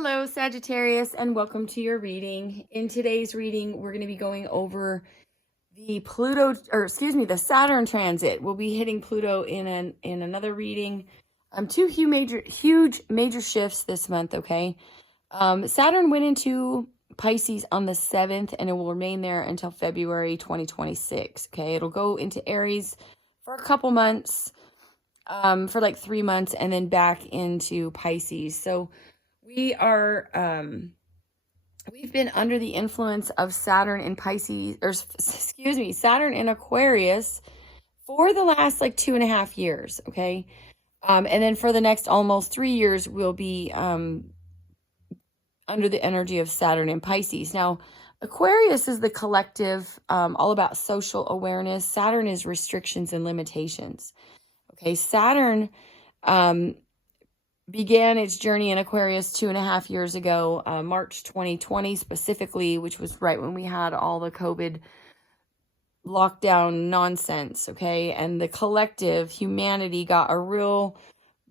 Hello, Sagittarius, and welcome to your reading. In today's reading, we're going to be going over the the Saturn transit. We'll be hitting Pluto in another reading. Two huge major shifts this month, okay? Saturn went into Pisces on the 7th, and it will remain there until February 2026, okay? It'll go into Aries for a couple months, for like 3 months, and then back into Pisces. So we've been under the influence of Saturn in Pisces, Saturn in Aquarius for the last like 2.5 years, okay? And then for the next almost 3 years, we'll be under the energy of Saturn in Pisces. Now, Aquarius is the collective, all about social awareness. Saturn is restrictions and limitations. Okay, Saturn began its journey in Aquarius 2.5 years ago, March 2020 specifically, which was right when we had all the COVID lockdown nonsense, okay? And the collective humanity got a real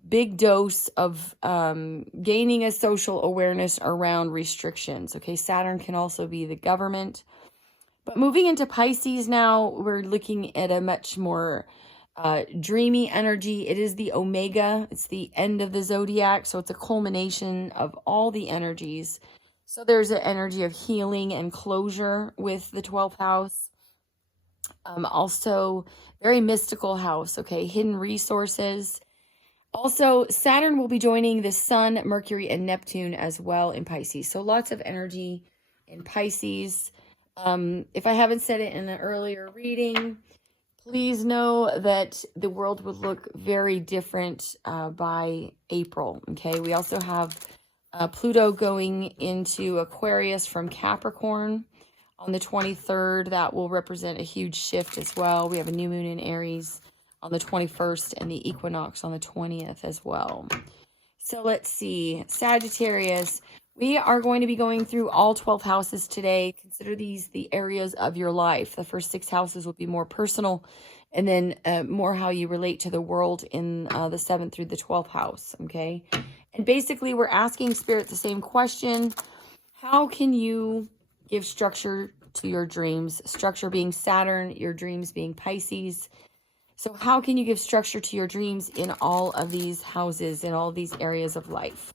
big dose of gaining a social awareness around restrictions, okay? Saturn can also be the government. But moving into Pisces now, we're looking at a much more dreamy energy. It is the Omega. It's the end of the zodiac. So it's a culmination of all the energies. So there's an energy of healing and closure with the 12th house. Also very mystical house. Okay. Hidden resources. Also, Saturn will be joining the Sun, Mercury, and Neptune as well in Pisces. So lots of energy in Pisces. If I haven't said it in an earlier reading, please know that the world would look very different by April, okay? We also have Pluto going into Aquarius from Capricorn on the 23rd. That will represent a huge shift as well. We have a new moon in Aries on the 21st and the equinox on the 20th as well. So let's see. Sagittarius, we are going to be going through all 12 houses today. Consider these the areas of your life. The first 6 houses will be more personal, and then more how you relate to the world in the 7th through the 12th house, okay? And basically, we're asking Spirit the same question. How can you give structure to your dreams? Structure being Saturn, your dreams being Pisces. So how can you give structure to your dreams in all of these houses, in all these areas of life,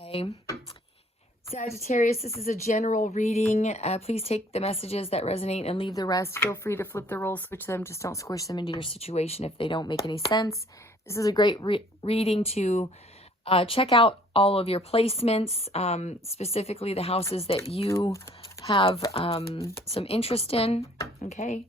okay? Sagittarius, this is a general reading. Please take the messages that resonate and leave the rest. Feel free to flip the roles, switch them. Just don't squish them into your situation if they don't make any sense. This is a great reading to check out all of your placements, specifically the houses that you have some interest in, okay?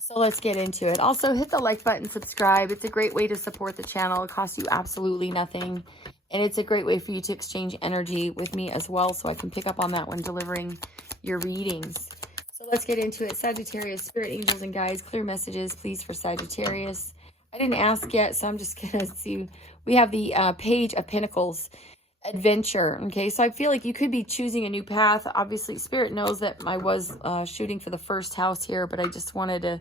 So let's get into it. Also, hit the like button, subscribe. It's a great way to support the channel. It costs you absolutely nothing. And it's a great way for you to exchange energy with me as well, so I can pick up on that when delivering your readings. So let's get into it. Sagittarius, spirit, angels, and guides, clear messages, please, for Sagittarius. I didn't ask yet, so I'm just going to see. We have the Page of Pentacles, adventure. Okay, so I feel like you could be choosing a new path. Obviously, Spirit knows that I was shooting for the first house here, but I just wanted to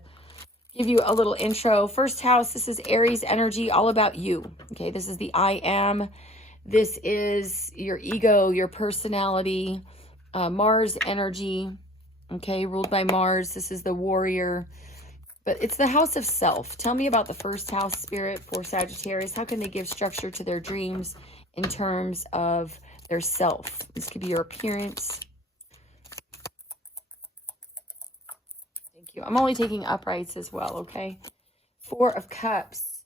give you a little intro. First house, this is Aries energy, all about you. Okay, this is the I am. This is your ego, your personality, Mars energy, okay, ruled by Mars. This is the warrior, but it's the house of self. Tell me about the first house, Spirit, for Sagittarius. How can they give structure to their dreams in terms of their self? This could be your appearance. Thank you. I'm only taking uprights as well, okay? 4 of Cups,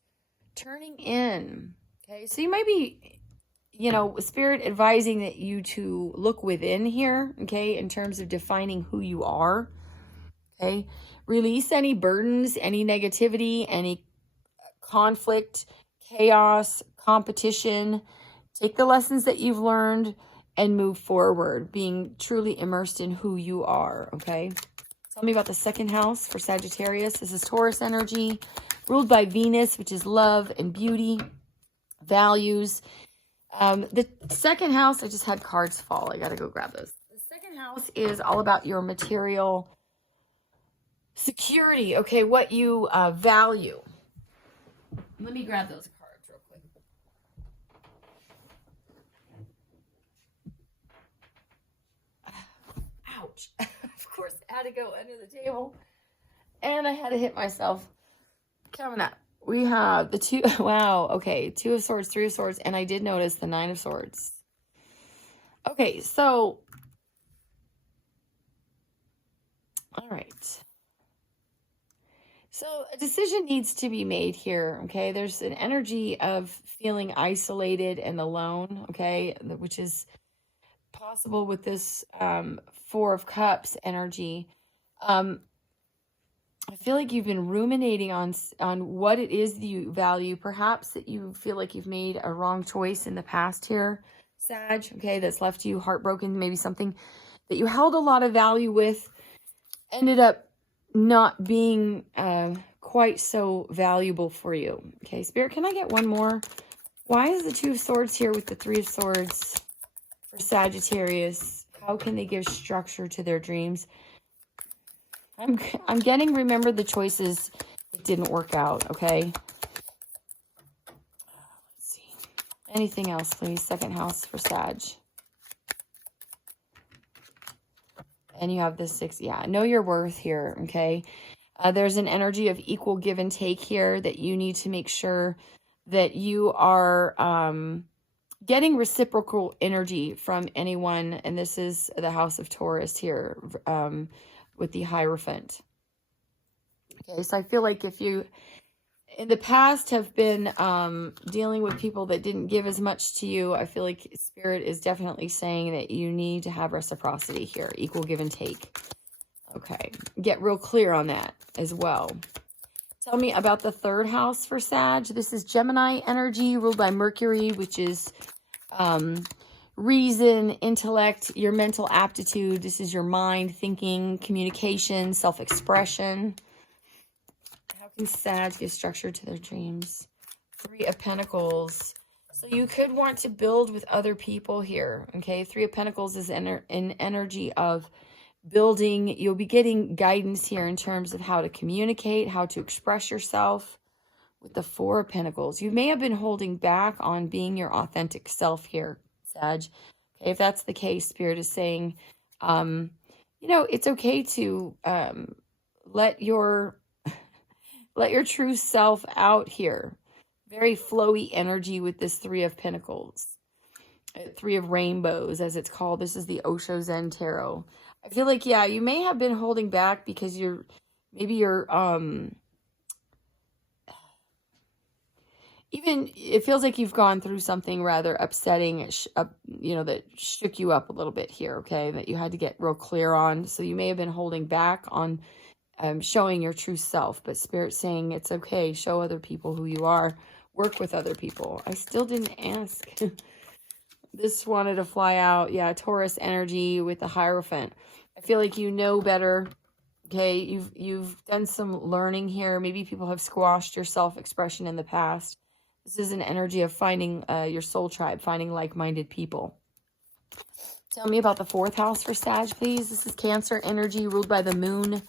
turning in, okay? So you might be, Spirit advising that you to look within here, okay, in terms of defining who you are, okay? Release any burdens, any negativity, any conflict, chaos, competition. Take the lessons that you've learned and move forward, being truly immersed in who you are, okay? Tell me about the second house for Sagittarius. This is Taurus energy, ruled by Venus, which is love and beauty, values. The second house, I just had cards fall. I got to go grab those. The second house is all about your material security, okay, what you value. Let me grab those cards real quick. ouch. Of course, I had to go under the table. And I had to hit myself. Coming up, we have the two, wow, okay, 2 of Swords, 3 of Swords, and I did notice the 9 of Swords. Okay, so, all right. So a decision needs to be made here, okay? There's an energy of feeling isolated and alone, okay, which is possible with this 4 of Cups energy. I feel like you've been ruminating on what it is that you value. Perhaps that you feel like you've made a wrong choice in the past here, Sag, okay, that's left you heartbroken. Maybe something that you held a lot of value with ended up not being quite so valuable for you. Okay, Spirit, can I get one more? Why is the 2 of Swords here with the 3 of Swords for Sagittarius? How can they give structure to their dreams? I'm getting, remember the choices that didn't work out, okay? Let's see. Anything else, please? Second house for Sag. And you have this 6. Yeah, know your worth here, okay? There's an energy of equal give and take here that you need to make sure that you are getting reciprocal energy from anyone. And this is the house of Taurus here with the Hierophant. Okay, so I feel like if you in the past have been dealing with people that didn't give as much to you, I feel like Spirit is definitely saying that you need to have reciprocity here, equal give and take. Okay, get real clear on that as well. Tell me about the 3rd house for Sag. This is Gemini energy ruled by Mercury, which is reason, intellect, your mental aptitude. This is your mind, thinking, communication, self-expression. How can Sag give structure to their dreams? 3 of Pentacles. So you could want to build with other people here, okay? 3 of Pentacles is an energy of building. You'll be getting guidance here in terms of how to communicate, how to express yourself. With the 4 of Pentacles, you may have been holding back on being your authentic self here, Sag. Okay, if that's the case, Spirit is saying, you know, it's okay to let your true self out here. Very flowy energy with this 3 of Pentacles. 3 of Rainbows, as it's called. This is the Osho Zen Tarot. I feel like, yeah, you may have been holding back because maybe you're even, it feels like you've gone through something rather upsetting, you know, that shook you up a little bit here, okay, that you had to get real clear on. So you may have been holding back on showing your true self, but Spirit's saying it's okay. Show other people who you are. Work with other people. I still didn't ask. This wanted to fly out. Yeah, Taurus energy with the Hierophant. I feel like you know better. Okay, you've done some learning here. Maybe people have squashed your self-expression in the past. This is an energy of finding your soul tribe, finding like-minded people. Tell me about the 4th house for Sag, please. This is Cancer energy ruled by the moon.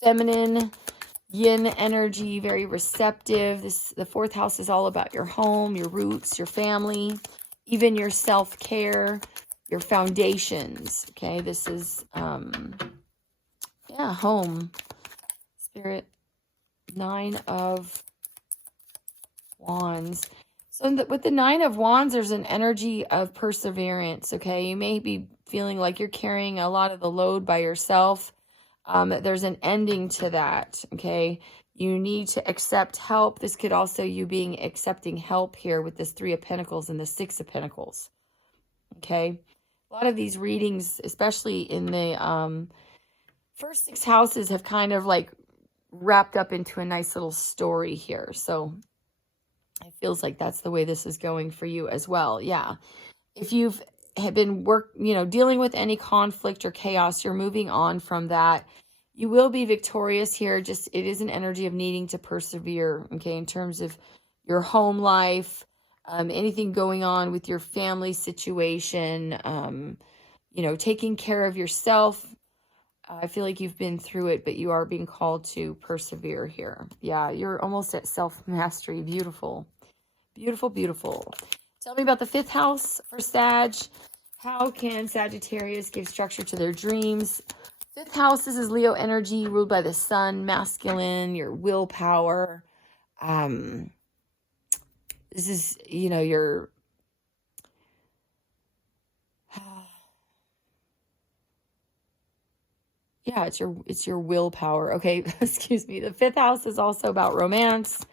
Feminine, yin energy, very receptive. The 4th house is all about your home, your roots, your family, even your self-care, your foundations. Okay, this is, yeah, home. Spirit, 9 of Wands. So with the 9 of Wands, there's an energy of perseverance, okay? You may be feeling like you're carrying a lot of the load by yourself. There's an ending to that, okay? You need to accept help. This could also you being accepting help here with this 3 of Pentacles and the 6 of Pentacles, okay? A lot of these readings, especially in the first 6 houses, have kind of like wrapped up into a nice little story here. So it feels like that's the way this is going for you as well. Yeah. If you've been dealing with any conflict or chaos, you're moving on from that. You will be victorious here. Just, it is an energy of needing to persevere, okay, in terms of your home life, anything going on with your family situation, taking care of yourself. I feel like you've been through it, but you are being called to persevere here. Yeah, you're almost at self-mastery. Beautiful. Beautiful, beautiful. Tell me about the 5th house for Sag. How can Sagittarius give structure to their dreams? Fifth house, this is Leo energy, ruled by the sun, masculine, your willpower. This is, you know, your... Yeah, it's your willpower. Okay, excuse me. The fifth house is also about romance,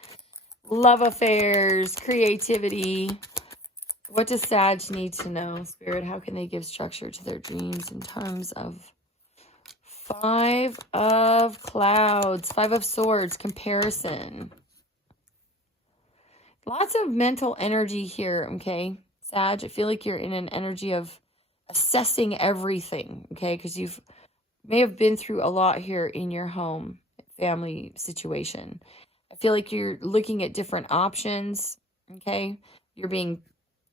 love affairs, creativity. What does Sag need to know, Spirit? How can they give structure to their dreams in terms of Five of Clouds, Five of Swords, comparison. Lots of mental energy here, okay, Sag? I feel like you're in an energy of assessing everything, okay? Because you've may have been through a lot here in your home family situation. I feel like you're looking at different options, okay? You're being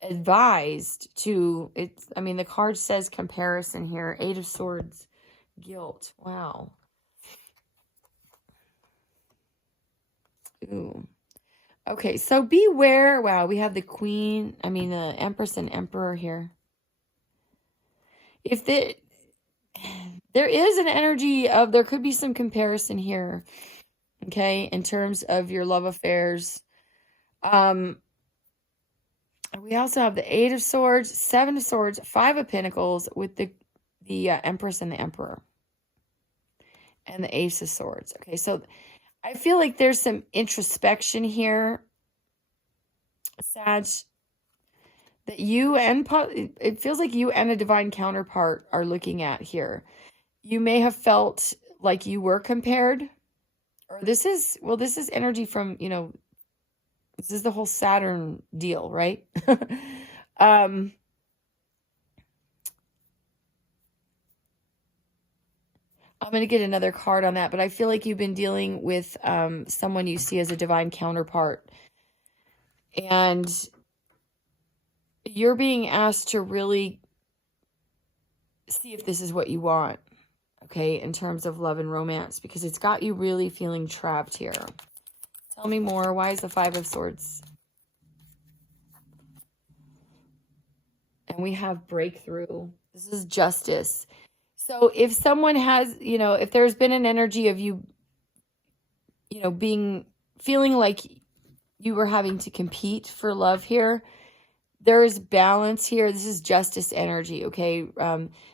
advised to, I mean, the card says comparison here. Eight of Swords, guilt. Wow. Ooh. Okay, so beware. Wow, we have the Queen, the Empress and Emperor here. If there is an energy of, there could be some comparison here, okay, in terms of your love affairs. We also have the Eight of Swords, Seven of Swords, Five of Pentacles with the Empress and the Emperor. And the Ace of Swords. Okay, so I feel like there's some introspection here, Sag, that you and it feels like you and a divine counterpart are looking at here. You may have felt like you were compared, or this is energy from, this is the whole Saturn deal, right? I'm going to get another card on that, but I feel like you've been dealing with someone you see as a divine counterpart. And you're being asked to really see if this is what you want, okay, in terms of love and romance, because it's got you really feeling trapped here. Tell me more. Why is the Five of Swords? And we have breakthrough. This is justice. So if someone has, if there's been an energy of you, feeling like you were having to compete for love here, there is balance here. This is justice energy, okay?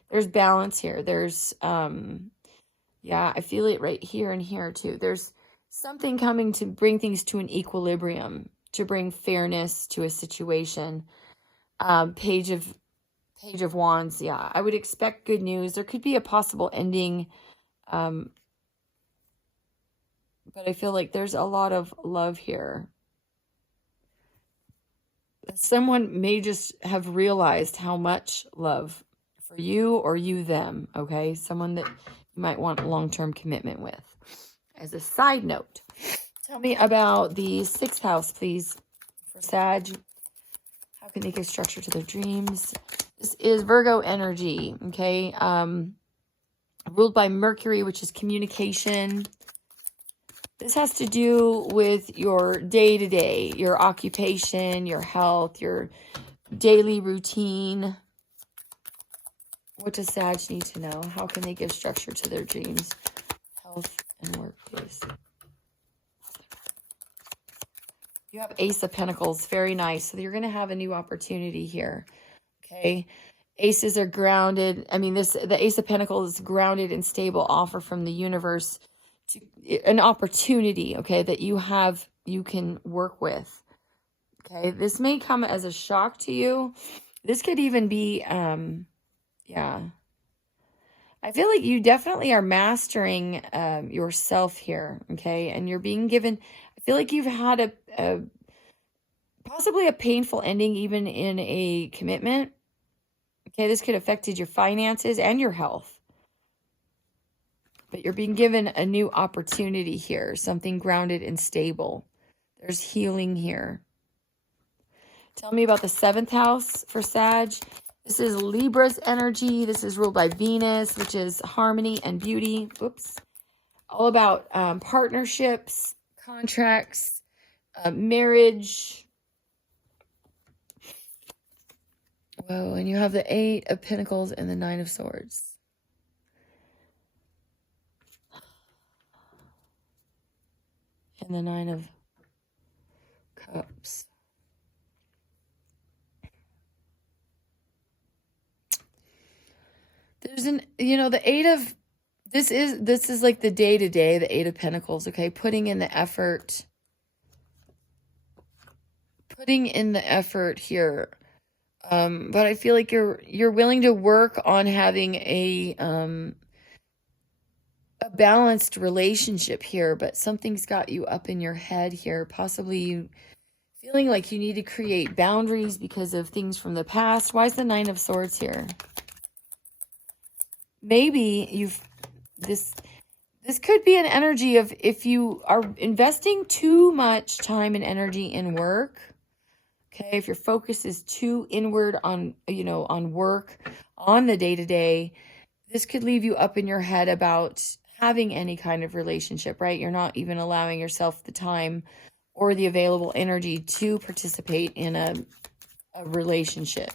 There's balance here. There's, I feel it right here and here too. There's something coming to bring things to an equilibrium, to bring fairness to a situation. Page of Wands, yeah. I would expect good news. There could be a possible ending, but I feel like there's a lot of love here. Someone may just have realized how much love for you or you them, okay? Someone that you might want a long-term commitment with. As a side note, tell me about the sixth house, please, for Sag. How can they give structure to their dreams? This is Virgo energy, okay? Ruled by Mercury, which is communication. This has to do with your day-to-day, your occupation, your health, your daily routine. What does Sag need to know? How can they give structure to their dreams? Health and work, please. You have Ace of Pentacles. Very nice. So you're going to have a new opportunity here. Okay. Aces are grounded. The Ace of Pentacles is grounded and stable offer from the universe. An opportunity, okay, that you can work with. Okay. This may come as a shock to you. This could even be, I feel like you definitely are mastering yourself here, okay? And you're being given, I feel like you've had possibly a painful ending even in a commitment. Okay, this could have affected your finances and your health. But you're being given a new opportunity here, something grounded and stable. There's healing here. Tell me about the seventh house for Sag. This is Libra's energy. This is ruled by Venus, which is harmony and beauty. Oops. All about partnerships, contracts, marriage. Oh, and you have the Eight of Pentacles and the Nine of Swords. And the Nine of Cups. There's the Eight of, this is like the day-to-day, the Eight of Pentacles, okay? Putting in the effort here. But I feel like you're willing to work on having a balanced relationship here, but something's got you up in your head here. Possibly you feeling like you need to create boundaries because of things from the past. Why is the Nine of Swords here? Maybe this could be an energy of if you are investing too much time and energy in work. Okay, if your focus is too inward on, on work, on the day-to-day, this could leave you up in your head about having any kind of relationship, right? You're not even allowing yourself the time or the available energy to participate in a relationship.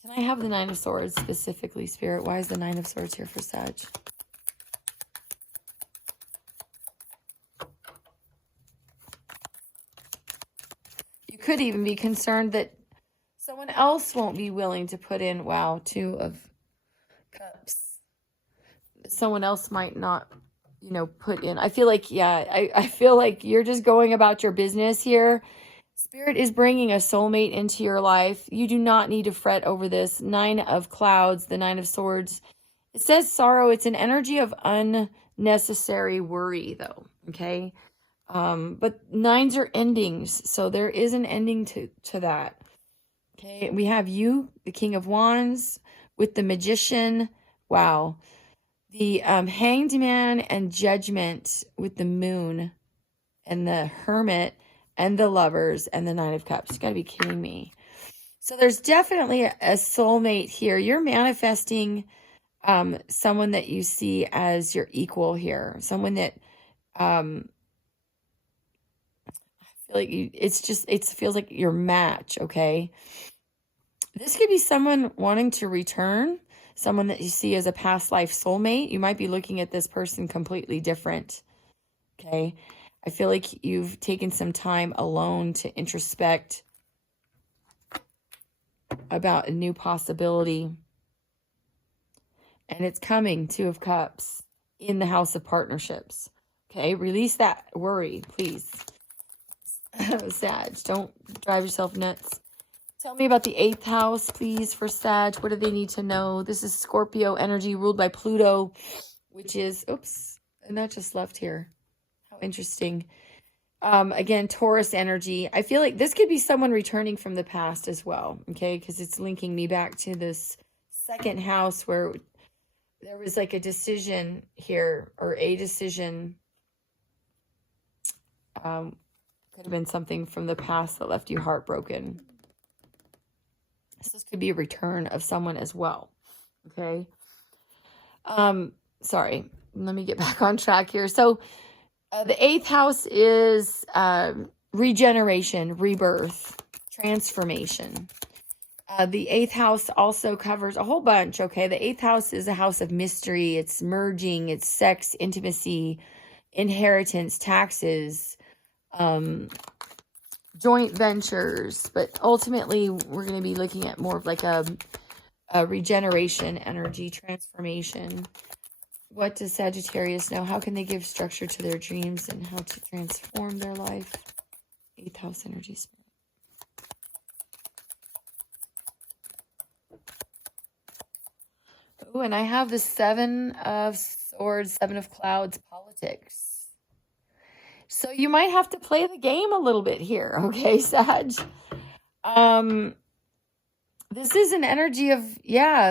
Can I have the Nine of Swords specifically, Spirit? Why is the Nine of Swords here for Sag? You could even be concerned that someone else won't be willing to put in, wow, Two of Cups. Someone else might not, put in. I feel like, I feel like you're just going about your business here. Spirit is bringing a soulmate into your life. You do not need to fret over this. Nine of Clouds, the Nine of Swords. It says sorrow. It's an energy of unnecessary worry, though, okay? But nines are endings, so there is an ending to that. Okay, we have you, the King of Wands, with the Magician. Wow. The Hanged Man and Judgment with the Moon and the Hermit and the Lovers and the Nine of Cups. You gotta be kidding me. So there's definitely a soulmate here. You're manifesting someone that you see as your equal here. Someone that I feel like it feels like your match, okay? This could be someone wanting to return, someone that you see as a past life soulmate. You might be looking at this person completely different, okay? I feel like you've taken some time alone to introspect about a new possibility. And it's coming, Two of Cups, in the House of Partnerships. Okay, release that worry, please. Sag, don't drive yourself nuts. Tell me about the 8th house, please, for Sag. What do they need to know? This is Scorpio energy ruled by Pluto, which is, oops, and that just left here. How interesting. Again, Taurus energy. I feel like this could be someone returning from the past as well, okay? Because it's linking me back to this 2nd house where there was like a decision here, or a decision. Could have been something from the past that left you heartbroken. So this could be a return of someone as well, okay? Sorry, let me get back on track here. So the 8th house is regeneration, rebirth, transformation. The 8th house also covers a whole bunch, okay? The 8th house is a house of mystery. It's merging, it's sex, intimacy, inheritance, taxes, joint ventures. But ultimately, we're going to be looking at more of like a regeneration energy, transformation. What does Sagittarius know? How can they give structure to their dreams and how to transform their life? 8th house energy. Oh, and I have the 7 of Swords, 7 of Clouds, politics. So you might have to play the game a little bit here, okay, Sag? This is an energy of,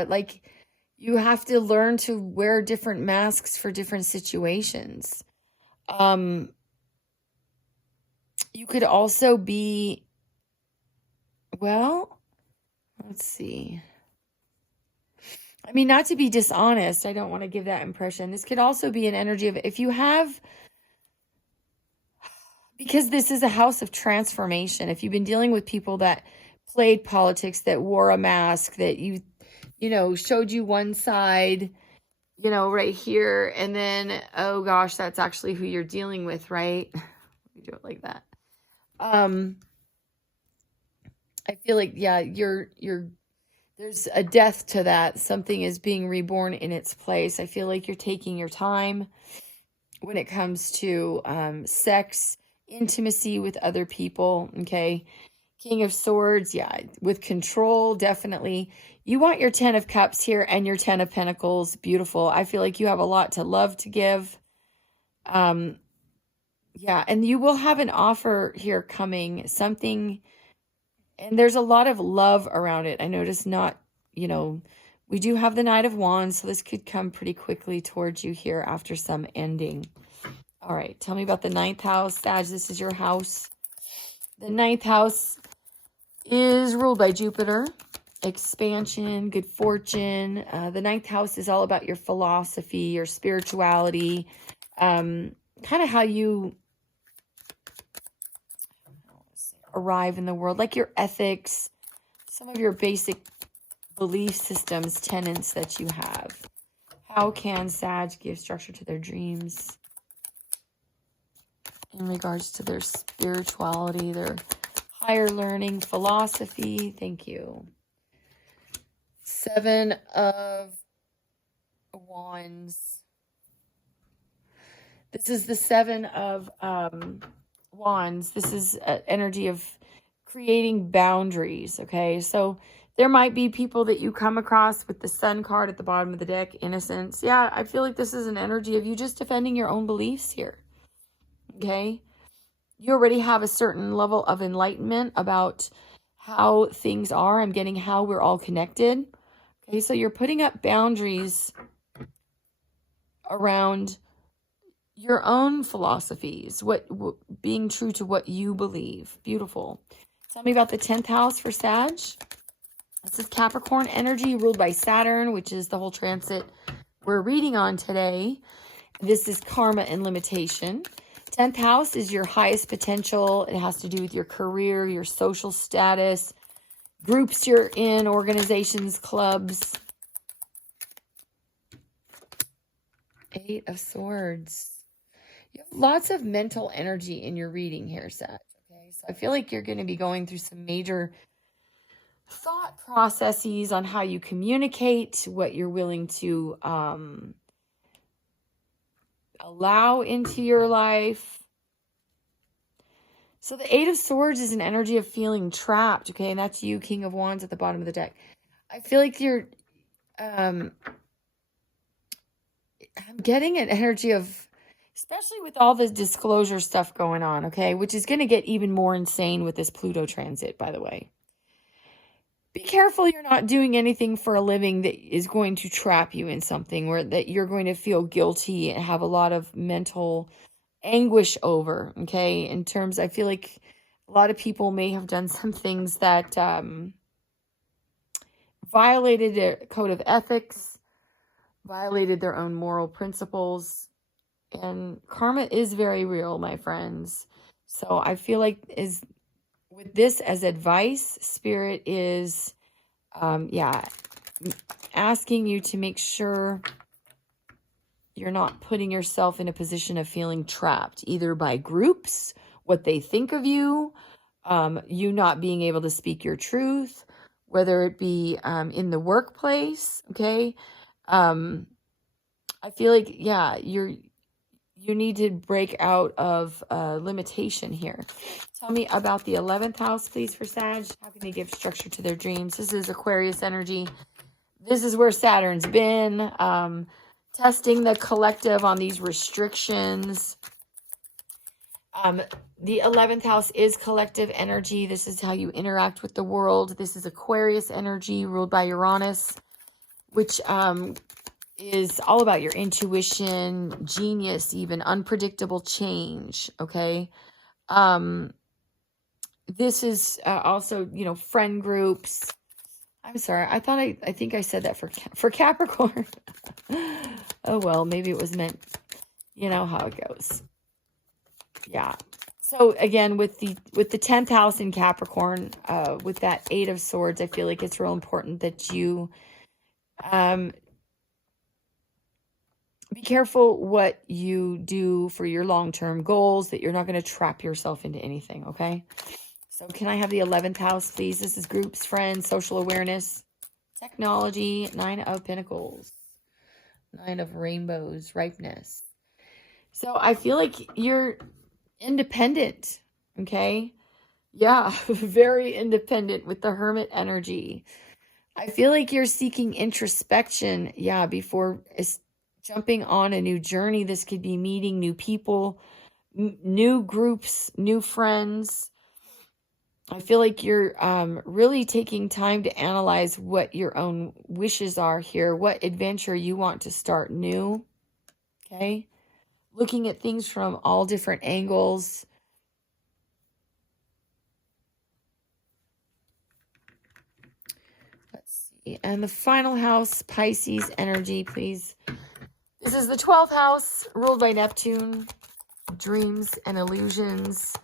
like you have to learn to wear different masks for different situations. You could also be, well, let's see. I mean, not to be dishonest, I don't want to give that impression. This could also be an energy of, if you have, because this is a house of transformation, if you've been dealing with people that played politics, that wore a mask, that showed you one side, right here. And then, oh gosh, that's actually who you're dealing with, right? We do it like that. I feel like, yeah, there's a death to that. Something is being reborn in its place. I feel like you're taking your time when it comes to sex, intimacy with other people, okay? King of Swords, yeah, with control, definitely. You want your 10 of Cups here and your 10 of Pentacles. Beautiful. I feel like you have a lot to love to give. Yeah, and you will have an offer here coming, something, and there's a lot of love around it. I notice we do have the Knight of Wands, so this could come pretty quickly towards you here after some ending. All right, tell me about the 9th house, Sag. This is your house. The 9th house is ruled by Jupiter, expansion, good fortune. The 9th house is all about your philosophy, your spirituality, kind of how you arrive in the world, like your ethics, some of your basic belief systems, tenets that you have. How can Sag give structure to their dreams in regards to their spirituality, their higher learning, philosophy? Thank you. 7 of Wands. This is the 7 of Wands. This is energy of creating boundaries, okay? So there might be people that you come across with the Sun card at the bottom of the deck, innocence. Yeah, I feel like this is an energy of you just defending your own beliefs here, okay? You already have a certain level of enlightenment about how things are. I'm getting how we're all connected. Okay, so you're putting up boundaries around your own philosophies, being true to what you believe. Beautiful. Tell me about the 10th house for Sag. This is Capricorn energy ruled by Saturn, which is the whole transit we're reading on today. This is karma and limitation. 10th house is your highest potential. It has to do with your career, your social status, groups you're in, organizations, clubs. 8 of Swords. You have lots of mental energy in your reading here, Sag. Okay, so I feel like you're going to be going through some major thought processes on how you communicate, what you're willing to allow into your life. So the 8 of Swords is an energy of feeling trapped, okay? And that's you, King of Wands, at the bottom of the deck. I feel like you're, I'm getting an energy of, especially with all this disclosure stuff going on, okay? Which is going to get even more insane with this Pluto transit, by the way. Be careful you're not doing anything for a living that is going to trap you in something, or that you're going to feel guilty and have a lot of mental anguish over, okay? In terms, I feel like a lot of people may have done some things that violated their code of ethics, violated their own moral principles, and karma is very real, my friends. So I feel like with this as advice, Spirit is, asking you to make sure you're not putting yourself in a position of feeling trapped, either by groups, what they think of you, you not being able to speak your truth, whether it be in the workplace, okay? I feel like, you need to break out of limitation here. Tell me about the 11th house, please, for Sag. How can they give structure to their dreams? This is Aquarius energy. This is where Saturn's been, testing the collective on these restrictions. The 11th house is collective energy. This is how you interact with the world. This is Aquarius energy ruled by Uranus, which is all about your intuition, genius, even unpredictable change, okay? This is also, friend groups. I'm sorry. I think I said that for Capricorn. Oh, well, maybe it was meant, you know how it goes. Yeah. So again, with the 10th house in Capricorn, with that 8 of Swords, I feel like it's real important that you be careful what you do for your long-term goals, that you're not going to trap yourself into anything, okay? So can I have the 11th house, please? This is groups, friends, social awareness, technology, 9 of Pentacles, 9 of Rainbows, ripeness. So I feel like you're independent, okay? Yeah, very independent with the Hermit energy. I feel like you're seeking introspection, yeah, before jumping on a new journey. This could be meeting new people, new groups, new friends. I feel like you're really taking time to analyze what your own wishes are here, what adventure you want to start new, okay? Looking at things from all different angles. Let's see. And the final house, Pisces energy, please. This is the 12th house, ruled by Neptune, dreams and illusions.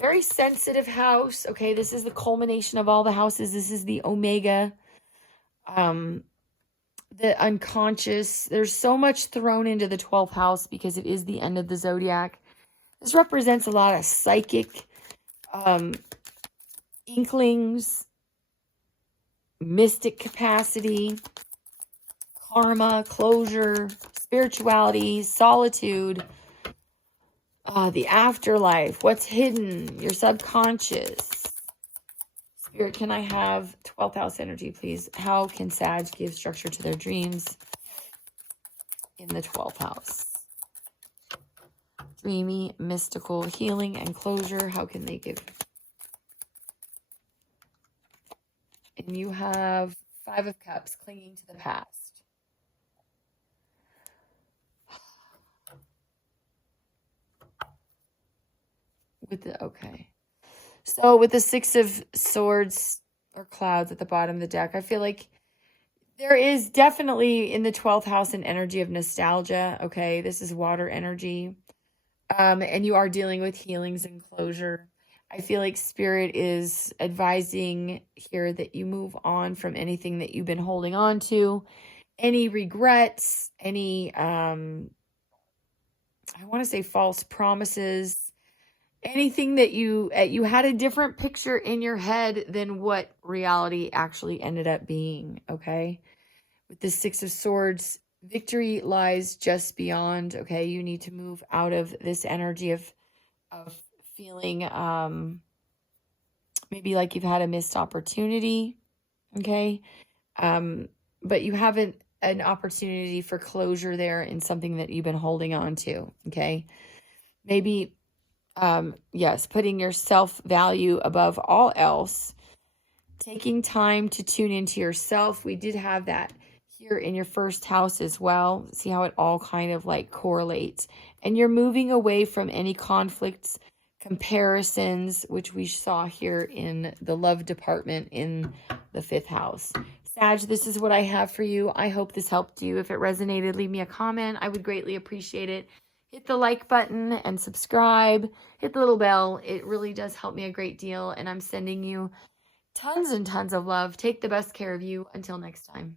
Very sensitive house, okay? This is the culmination of all the houses. This is the Omega, the unconscious. There's so much thrown into the 12th house because it is the end of the zodiac. This represents a lot of psychic inklings, mystic capacity, karma, closure, spirituality, solitude, the afterlife, what's hidden, your subconscious. Spirit, can I have 12th house energy, please? How can Sag give structure to their dreams in the 12th house? Dreamy, mystical, healing, and closure. How can they give? And you have 5 of Cups, clinging to the past. Okay. So with the 6 of Swords or Clouds at the bottom of the deck, I feel like there is definitely in the 12th house an energy of nostalgia. Okay, this is water energy. And you are dealing with healings and closure. I feel like Spirit is advising here that you move on from anything that you've been holding on to, any regrets, any, I want to say false promises, anything that you had a different picture in your head than what reality actually ended up being, okay? With the 6 of Swords, victory lies just beyond, okay? You need to move out of this energy of feeling maybe like you've had a missed opportunity, okay? But you haven't an opportunity for closure there in something that you've been holding on to, okay? Maybe yes, putting your self-value above all else, taking time to tune into yourself. We did have that here in your first house as well. See how it all kind of like correlates. And you're moving away from any conflicts, comparisons, which we saw here in the love department in the 5th house. Sag, this is what I have for you. I hope this helped you. If it resonated, leave me a comment. I would greatly appreciate it. Hit the like button and subscribe. Hit the little bell. It really does help me a great deal. And I'm sending you tons and tons of love. Take the best care of you. Until next time.